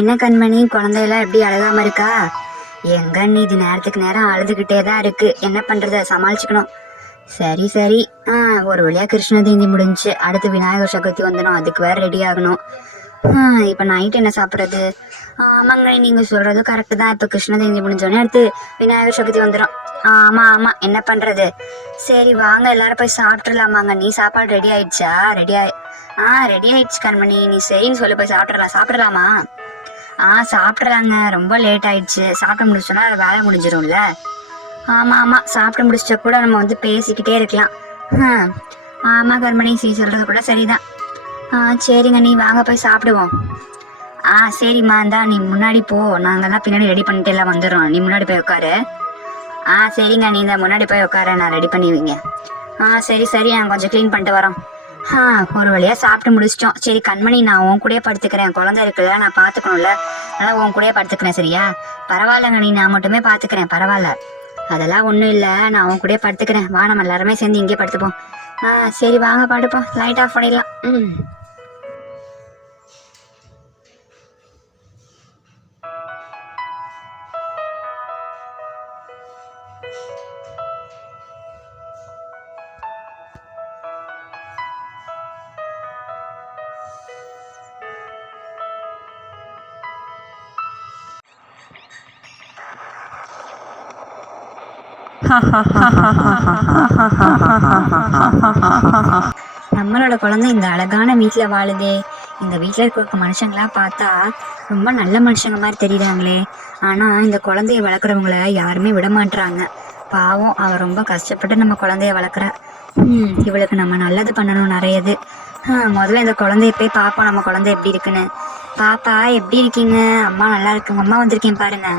என்ன கண்மணி? குழந்தையெல்லாம் எப்படி அழகாம இருக்கா? எங்க நீ இது நேரத்துக்கு நேரம் அழுதுகிட்டே தான் இருக்கு. என்ன பண்றத? சமாளிச்சுக்கணும். சரி சரி. ஆ ஒரு வழியா கிருஷ்ண ஜெயந்தி முடிஞ்சுச்சு அடுத்து விநாயகர் சதுர்த்தி வந்துடும் அதுக்கு வேற ரெடி ஆகணும். இப்போ இப்ப நைட் என்ன சாப்பிட்றது? ஆமாங்க நீங்க சொல்றது கரெக்டு தான். இப்ப கிருஷ்ண ஜெயந்தி முடிஞ்சோடனே அடுத்து விநாயகர் சதுர்த்தி வந்துடும் ஆமா ஆமா. என்ன பண்றது? சரி வாங்க எல்லாரும் போய் சாப்பிட்றலாமாங்க நீ சாப்பாடு ரெடி ஆயிடுச்சா? ரெடி ஆயி ஆ ரெடி ஆயிடுச்சு கண்மணி. நீ சரின்னு சொல்லி போய் சாப்பிட்றலாம் சாப்பிட்றலாமா ஆ சாப்பிட்றாங்க ரொம்ப லேட் ஆயிடுச்சு. சாப்பிட முடிச்சோன்னா வேலை முடிஞ்சிடும்ல ஆமாம் ஆமாம் சாப்பிட்டு முடிச்சிட்ட கூட நம்ம வந்து பேசிக்கிட்டே இருக்கலாம். ஆமாம் கர்மணி சீ சொல்கிறது கூட சரிதான். ஆ சரிங்க நீ வாங்க போய் சாப்பிடுவோம். ஆ சரிம்மா இந்தா நீ முன்னாடி போ. நாங்கள்லாம் பின்னாடி ரெடி பண்ணிட்டு எல்லாம் வந்துடுறோம். நீ முன்னாடி போய் உட்காரு. ஆ சரிங்க நீ இந்த முன்னாடி போய் உட்கார. நான் ரெடி பண்ணி வைங்க. ஆ சரி சரி. நான் கொஞ்சம் க்ளீன் பண்ணிட்டு வரோம். ஆ ஒரு வழியா சாப்பிட்டு முடிச்சிட்டோம். சரி கண்மணி நான் உன் கூடயே படுத்துக்கிறேன். குழந்தை இருக்குல்ல நான் பார்த்துக்கணும்ல. அதனால் உன் கூடயே படுத்துக்கிறேன் சரியா? பரவாயில்லங்க நீ நான் மட்டுமே பார்த்துக்கிறேன். பரவாயில்ல. அதெல்லாம் ஒன்றும் இல்லை. நான் உன் கூடயே படுத்துக்கிறேன். வா நம்ம எல்லாருமே சேர்ந்து இங்கே படுத்துப்போம். ஆ சரி வாங்க படுப்போம். லைட் ஆஃப் பண்ணிடலாம். ம். நம்மளோட குழந்தை இந்த அழகான வீட்டில் வாழுதே. இந்த வீட்டில் இருக்க மனுஷங்களா பார்த்தா ரொம்ப நல்ல மனுஷங்க மாதிரி தெரியுறாங்களே. ஆனால் இந்த குழந்தைய வளர்க்குறவங்கள யாருமே விட மாட்டுறாங்க பாவம் அவ ரொம்ப கஷ்டப்பட்டு நம்ம குழந்தைய வளர்க்குறா. ம் இவளுக்கு நம்ம நல்லது பண்ணணும் நிறையது. முதல்ல இந்த குழந்தைய போய் பார்ப்போம் நம்ம குழந்தை எப்படி இருக்குன்னு. பாப்பா எப்படி இருக்கீங்க? அம்மா நல்லா இருக்குங்க. அம்மா வந்திருக்கேன் பாருங்க.